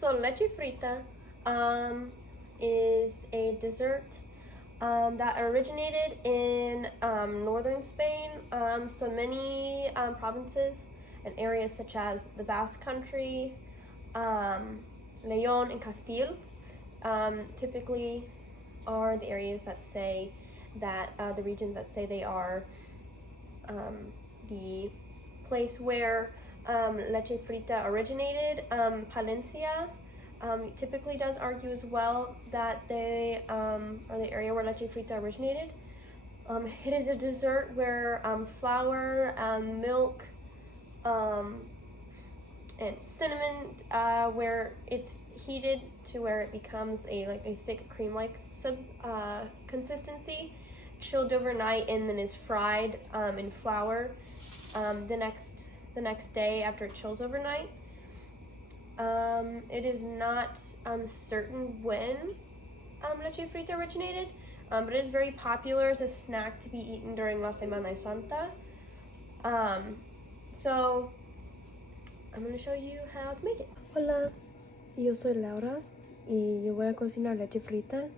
So leche frita is a dessert that originated in northern Spain. So many provinces and areas such as the Basque Country, Leon and Castile typically are the areas that say that the regions that say they are the place where leche frita originated. Palencia typically does argue as well that they are the area where leche frita originated. It is a dessert where flour, milk, and cinnamon, where it's heated to where it becomes a thick cream-like consistency, chilled overnight, and then is fried in flour the next day after it chills overnight. It is not certain when leche frita originated, but it is very popular as a snack to be eaten during La Semana Santa. So I'm going to show you how to make it. Hola, yo soy Laura y yo voy a cocinar leche frita.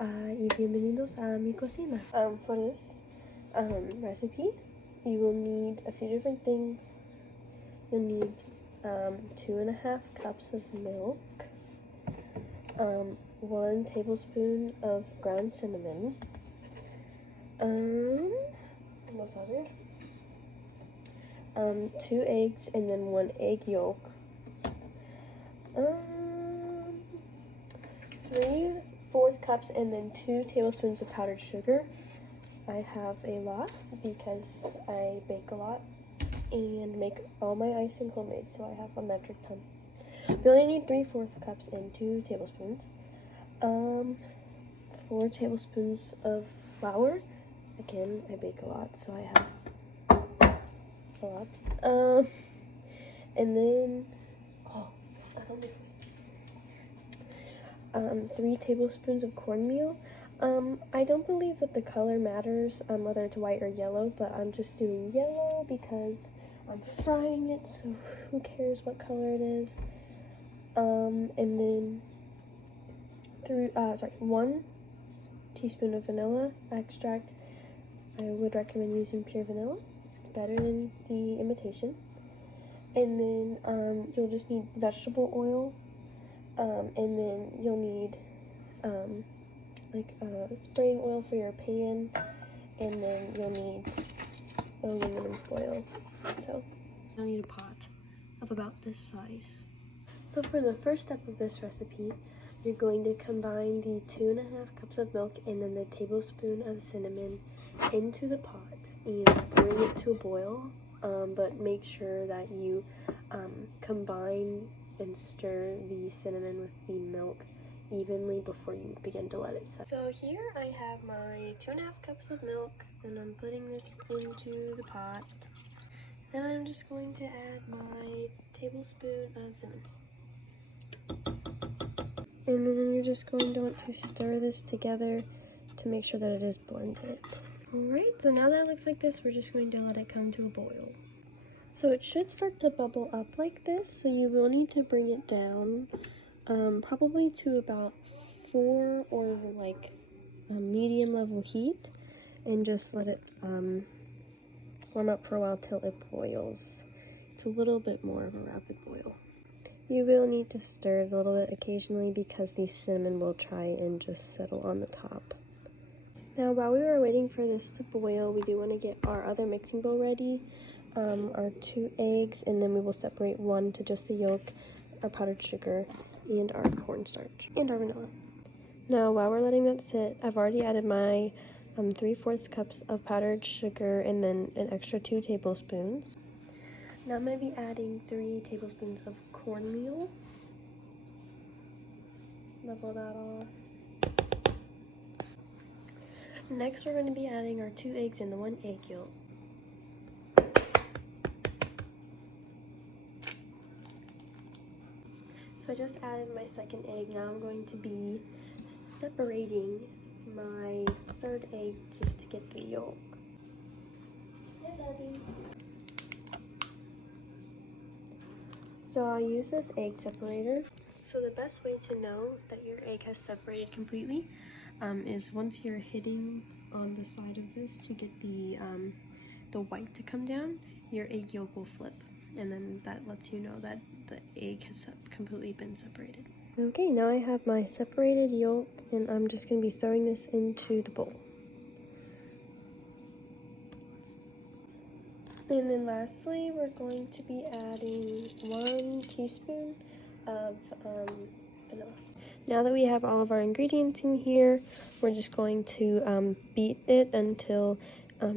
Y bienvenidos a mi cocina. For this recipe, you will need a few different things. You'll need 2.5 cups of milk, 1 tablespoon of ground cinnamon, almost out here. 2 eggs and then 1 egg yolk, 3/4 cups and then 2 tablespoons of powdered sugar. I have a lot because I bake a lot and make all my icing homemade, so I have a metric ton. We only need 3/4 cups and 2 tablespoons. 4 tablespoons of flour. Again, I bake a lot, so I have a lot. And then 3 tablespoons of cornmeal. I don't believe that the color matters, whether it's white or yellow, but I'm just doing yellow because I'm frying it, so who cares what color it is. And then 1 teaspoon of vanilla extract. I would recommend using pure vanilla. It's better than the imitation. And then you'll just need vegetable oil, and then you'll need spraying oil for your pan, and then you'll need aluminum foil. So you'll need a pot of about this size. So for the first step of this recipe, you're going to combine the 2.5 cups of milk and then the tablespoon of cinnamon into the pot and bring it to a boil, but make sure that you combine and stir the cinnamon with the milk evenly before you begin to let it set. So here I have my 2.5 cups of milk, and I'm putting this into the pot. Then I'm just going to add my tablespoon of cinnamon. And then you're just going to want to stir this together to make sure that it is blended. Alright, so now that it looks like this, we're just going to let it come to a boil. So it should start to bubble up like this, so you will need to bring it down probably to about 4 or a medium level heat, and just let it warm up for a while till it boils. It's a little bit more of a rapid boil. You will need to stir it a little bit occasionally because the cinnamon will try and just settle on the top. Now while we were waiting for this to boil, we do want to get our other mixing bowl ready, our 2 eggs, and then we will separate 1 to just the yolk, our powdered sugar, and our cornstarch, and our vanilla. Now while we're letting that sit, I've already added my 3/4 cups of powdered sugar and then an extra 2 tablespoons. Now I'm going to be adding 3 tablespoons of cornmeal. Level that off. Next we're going to be adding our 2 eggs and the 1 egg yolk. So I just added my second egg. Now I'm going to be separating my 3rd egg just to get the yolk. Hey, Daddy. So I'll use this egg separator. So the best way to know that your egg has separated completely is once you're hitting on the side of this to get the white to come down, your egg yolk will flip, and then that lets you know that the egg has completely been separated. Okay, now I have my separated yolk, and I'm just going to be throwing this into the bowl. And then lastly, we're going to be adding 1 teaspoon of vanilla. Now that we have all of our ingredients in here, we're just going to beat it until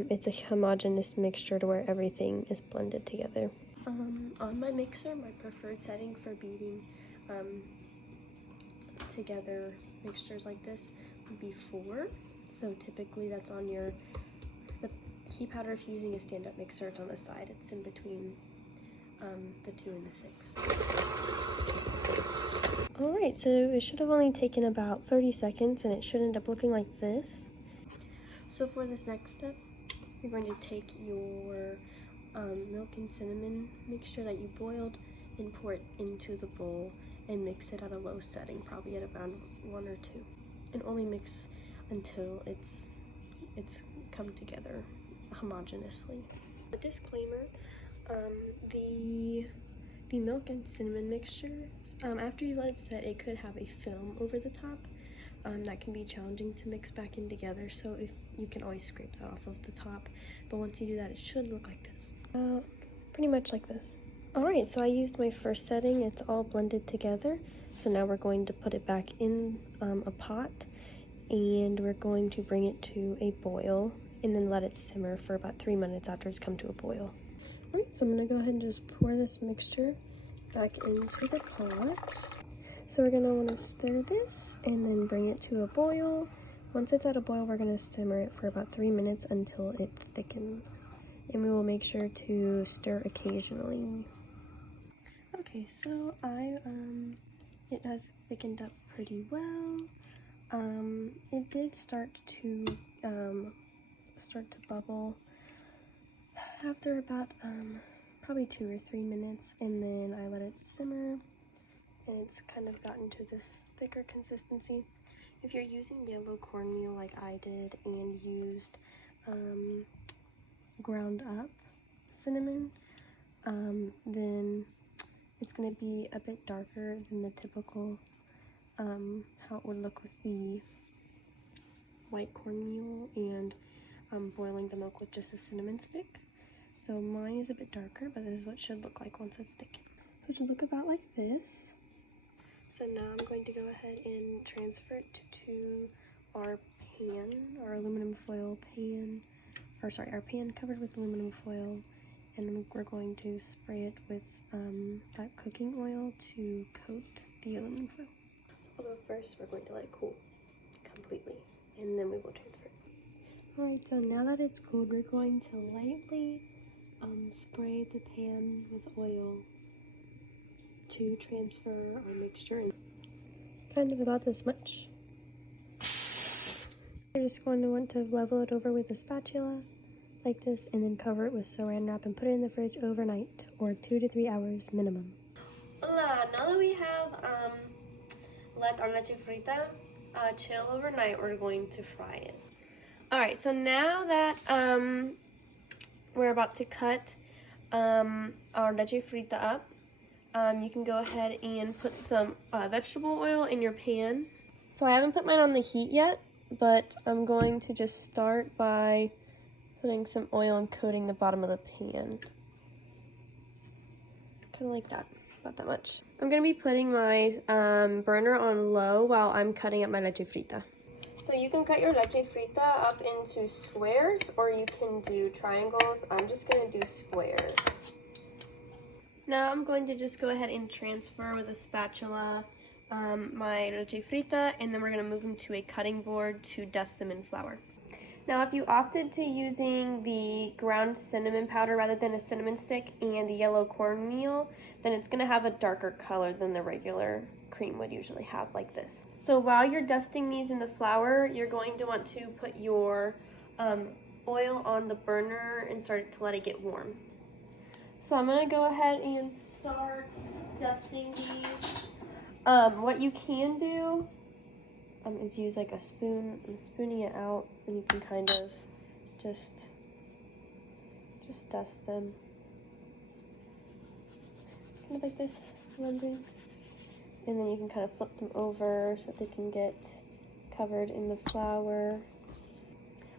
it's a homogeneous mixture to where everything is blended together. On my mixer, my preferred setting for beating together mixtures like this would be 4. So typically that's on the key powder. If you're using a stand-up mixer, it's on the side. It's in between the 2 and the 6. Alright, so it should have only taken about 30 seconds and it should end up looking like this. So for this next step, you're going to take your milk and cinnamon mixture that you boiled and pour it into the bowl and mix it at a low setting, probably at around 1 or 2. And only mix until it's come together homogeneously. A disclaimer, the milk and cinnamon mixture, after you let it set, it could have a film over the top. That can be challenging to mix back in together, so if you can always scrape that off of the top, but once you do that, it should look like this. Pretty much like this. Alright, so I used my first setting. It's all blended together. So now we're going to put it back in a pot, and we're going to bring it to a boil and then let it simmer for about 3 minutes after it's come to a boil. Alright, so I'm going to go ahead and just pour this mixture back into the pot. So we're going to want to stir this and then bring it to a boil. Once it's at a boil, we're going to simmer it for about 3 minutes until it thickens. And we will make sure to stir occasionally. Okay, so it has thickened up pretty well. It did start to bubble after about probably 2 or 3 minutes, and then I let it simmer, and it's kind of gotten to this thicker consistency. If you're using yellow cornmeal like I did and used ground up cinnamon, then it's going to be a bit darker than the typical how it would look with the white cornmeal and boiling the milk with just a cinnamon stick. So mine is a bit darker, but this is what it should look like once it's thickened. So it should look about like this. So now I'm going to go ahead and transfer it to our pan, our aluminum foil pan, our pan covered with aluminum foil, and we're going to spray it with that cooking oil to coat the aluminum foil. Although first we're going to let it cool completely, and then we will transfer it. Alright, so now that it's cooled, we're going to lightly spray the pan with oil to transfer our mixture in. Kind of about this much. You're just going to want to level it over with a spatula like this, and then cover it with saran wrap and put it in the fridge overnight, or 2 to 3 hours minimum. Hola, now that we have let our leche frita chill overnight, we're going to fry it. Alright, so now that we're about to cut our leche frita up, you can go ahead and put some vegetable oil in your pan. So I haven't put mine on the heat yet, but I'm going to just start by putting some oil and coating the bottom of the pan. Kind of like that, not that much. I'm going to be putting my burner on low while I'm cutting up my leche frita. So you can cut your leche frita up into squares, or you can do triangles. I'm just going to do squares. Now I'm going to just go ahead and transfer with a spatula my leche frita, and then we're going to move them to a cutting board to dust them in flour. Now if you opted to using the ground cinnamon powder rather than a cinnamon stick and the yellow cornmeal, then it's going to have a darker color than the regular cream would usually have, like this. So while you're dusting these in the flour, you're going to want to put your oil on the burner and start to let it get warm. So I'm gonna go ahead and start dusting these. What you can do is use like a spoon. I'm spooning it out, and you can kind of just dust them. Kind of like this, blending. And then you can kind of flip them over so that they can get covered in the flour.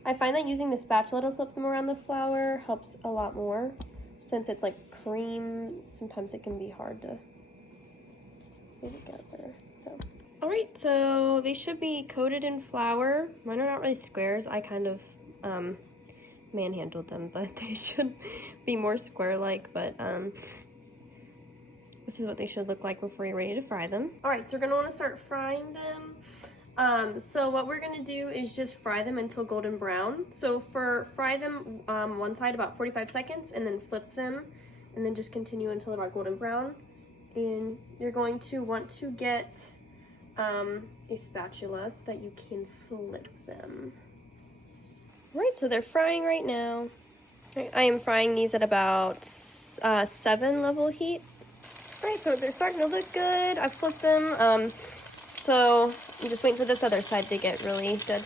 I find that using the spatula to flip them around the flour helps a lot more. Since it's like cream, sometimes it can be hard to stay together. So, all right, so they should be coated in flour. Mine are not really squares. I kind of manhandled them, but they should be more square-like. But this is what they should look like before you're ready to fry them. All right, so we're gonna want to start frying them. So what we're gonna do is just fry them until golden brown. So fry them one side about 45 seconds and then flip them and then just continue until about golden brown. And you're going to want to get a spatula so that you can flip them. All right, so they're frying right now. I am frying these at about 7 level heat. All right, so they're starting to look good. I've flipped them. So I'm just waiting for this other side to get really good.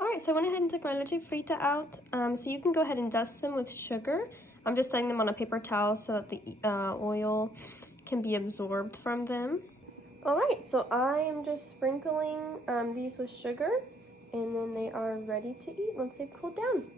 All right, so I went ahead and took my Leche Frita out. So you can go ahead and dust them with sugar. I'm just setting them on a paper towel so that the oil can be absorbed from them. All right, so I am just sprinkling these with sugar, and then they are ready to eat once they've cooled down.